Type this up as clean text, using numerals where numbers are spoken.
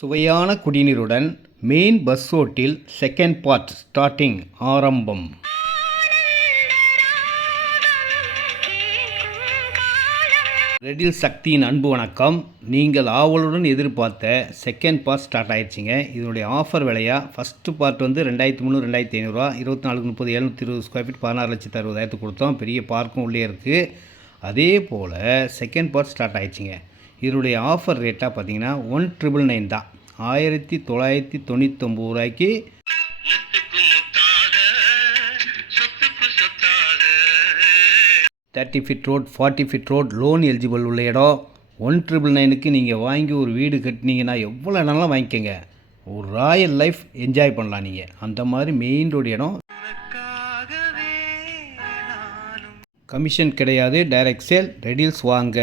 சுவையான குடிநீருடன் main bus ரோட்டில் second part starting ஆரம்பம். ரெடில் சக்தியின் அன்பு வணக்கம். நீங்கள் ஆவலுடன் எதிர்பார்த்த செகண்ட் பார்ட் ஸ்டார்ட் ஆயிடுச்சிங்க. இதனுடைய ஆஃபர் விலையாக ஃபஸ்ட்டு பார்ட் வந்து 2300 2500 24 30 720 ஸ்கொயர் ஃபீட் 16,60,000 கொடுத்தோம். பெரிய பார்க்கும் உள்ளே இருக்குது. அதே போல் செகண்ட் பார்ட் ஸ்டார்ட் ஆயிடுச்சிங்க. இதனுடைய ஆஃபர் ரேட்டாக பார்த்தீங்கன்னா 1999 தான். 1999 ரூபாய்க்கு 30 feet road 40 feet road loan eligible உள்ள இடம். 1999க்கு நீங்கள் வாங்கி ஒரு வீடு கட்டினீங்கன்னா எவ்வளோ நாளும் வாங்கிக்கோங்க. ஒரு ராயல் லைஃப் என்ஜாய் பண்ணலாம் நீங்கள். அந்த மாதிரி மெயின் ரோடு இடம். கமிஷன் கிடையாது, டைரக்ட் சேல். ரெடில்ஸ் வாங்க.